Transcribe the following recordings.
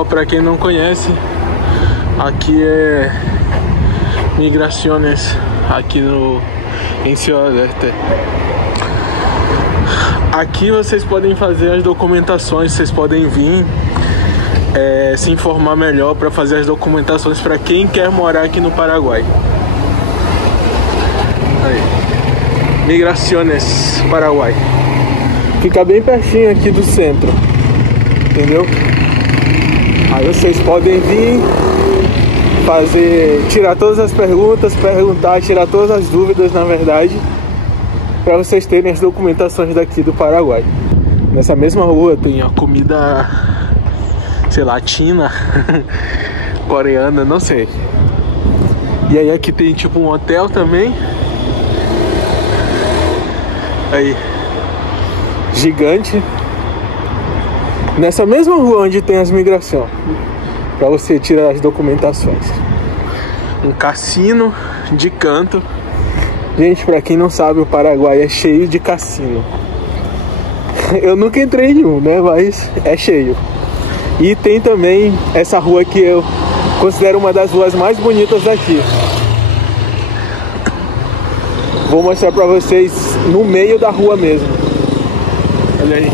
pessoal, para quem não conhece, aqui é Migraciones, aqui em Ciudad del Este. Aqui vocês podem fazer as documentações, vocês podem vir se informar melhor para fazer as documentações para quem quer morar aqui no Paraguai. Aí. Migraciones, Paraguai. Fica bem pertinho aqui do centro, entendeu? Aí vocês podem vir tirar todas as perguntas, tirar todas as dúvidas, na verdade, para vocês terem as documentações daqui do Paraguai. Nessa mesma rua tem a comida, sei lá, china, coreana, não sei. E aí aqui tem tipo um hotel também. Aí, gigante. Nessa mesma rua onde tem as migrações, para você tirar as documentações. Um cassino de canto. Gente, para quem não sabe, o Paraguai é cheio de cassino. Eu nunca entrei em um, né? Mas é cheio. E tem também essa rua que eu considero uma das ruas mais bonitas daqui. Vou mostrar pra vocês no meio da rua mesmo. Olha aí.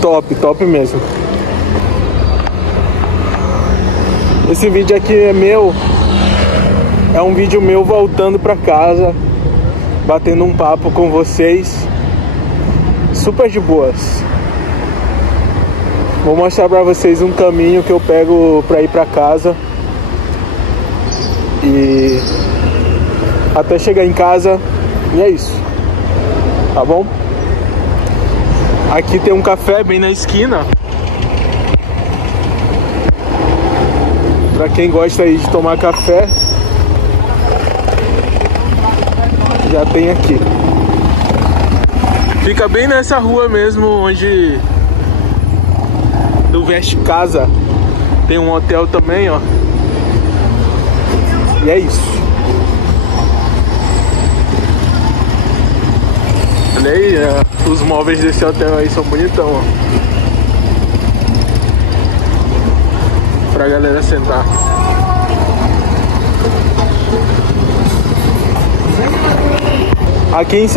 Top, top mesmo. Esse vídeo aqui é meu. É um vídeo meu voltando pra casa, batendo um papo com vocês. Super de boas. Vou mostrar pra vocês um caminho que eu pego pra ir pra casa. E até chegar em casa. E é isso. Tá bom? Aqui tem um café bem na esquina. Pra quem gosta aí de tomar café, já tem aqui. Fica bem nessa rua mesmo, onde do Veste Casa. Tem um hotel também, ó. E é isso. Olha aí, os móveis desse hotel aí são bonitão, ó. Pra galera sentar. Aqui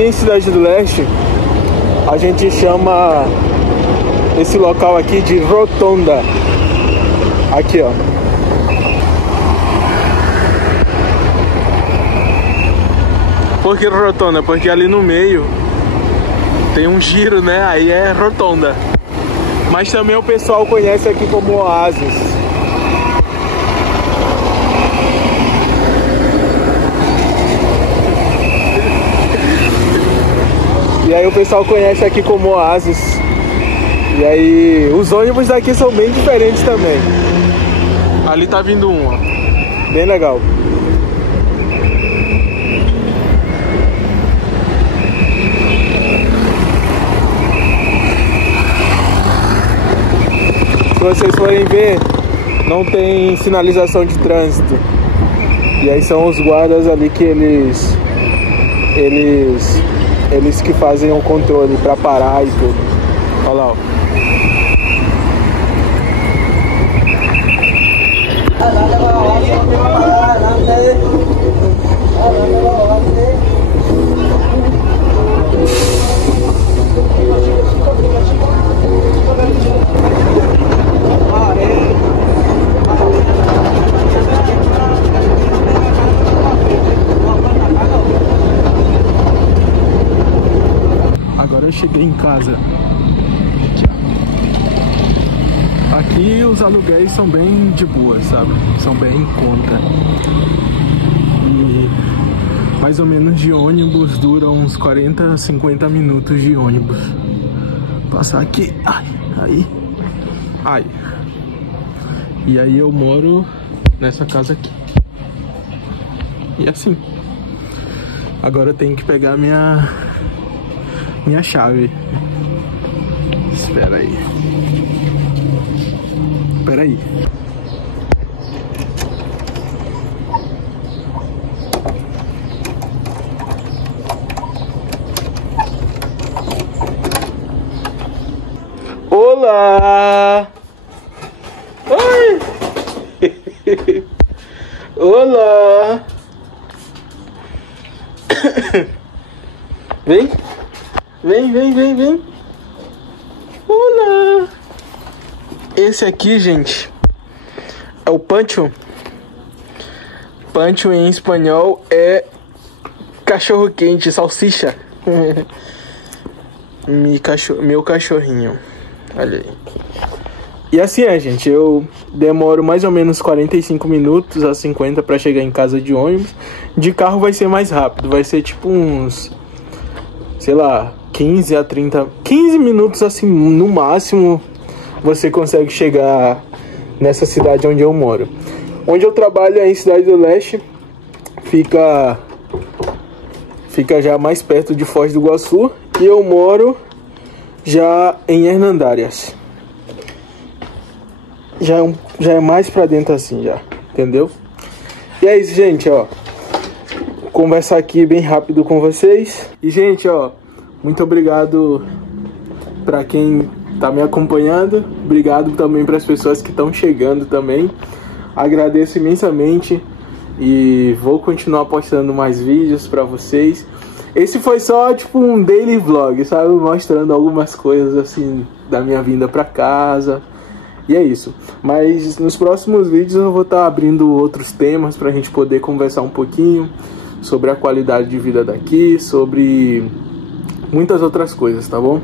em Cidade do Leste, a gente chama esse local aqui de Rotonda. Aqui, ó. Por que Rotonda? Porque ali no meio tem um giro, né? Aí é Rotonda. Mas também o pessoal conhece aqui como Oasis. E aí o pessoal conhece aqui como Oasis. E aí os ônibus daqui são bem diferentes também. Ali tá vindo um, ó. Bem legal. Se vocês forem ver, não tem sinalização de trânsito. E aí são os guardas ali que eles que fazem o controle pra parar e tudo. Olha lá, ó. Agora eu cheguei em casa. Aqui os aluguéis são bem de boa, sabe? São bem em conta. E mais ou menos de ônibus dura uns 40 a 50 minutos de ônibus. Passar aqui. Ai, aí. Ai. E aí eu moro nessa casa aqui. E assim. Agora eu tenho que pegar minha chave. Espera aí. Espera aí. Olá! Vem! Vem! Olá! Esse aqui, gente, é o Pancho. Pancho em espanhol é cachorro quente, salsicha. Meu cachorrinho. Olha aí. E assim é, gente, eu demoro mais ou menos 45 minutos a 50 para chegar em casa de ônibus. De carro vai ser mais rápido, vai ser tipo uns, sei lá, 15 a 30, 15 minutos assim, no máximo, você consegue chegar nessa cidade onde eu moro. Onde eu trabalho é em Cidade do Leste, fica já mais perto de Foz do Iguaçu, e eu moro já em Hernandárias. Já é mais pra dentro assim, já, entendeu? E é isso, gente, ó. Conversar aqui bem rápido com vocês. E, gente, ó, muito obrigado pra quem tá me acompanhando. Obrigado também para as pessoas que estão chegando também. Agradeço imensamente e vou continuar postando mais vídeos pra vocês. Esse foi só tipo um daily vlog, sabe? Mostrando algumas coisas assim da minha vinda pra casa. E é isso. Mas nos próximos vídeos eu vou estar abrindo outros temas pra gente poder conversar um pouquinho sobre a qualidade de vida daqui, sobre muitas outras coisas, tá bom?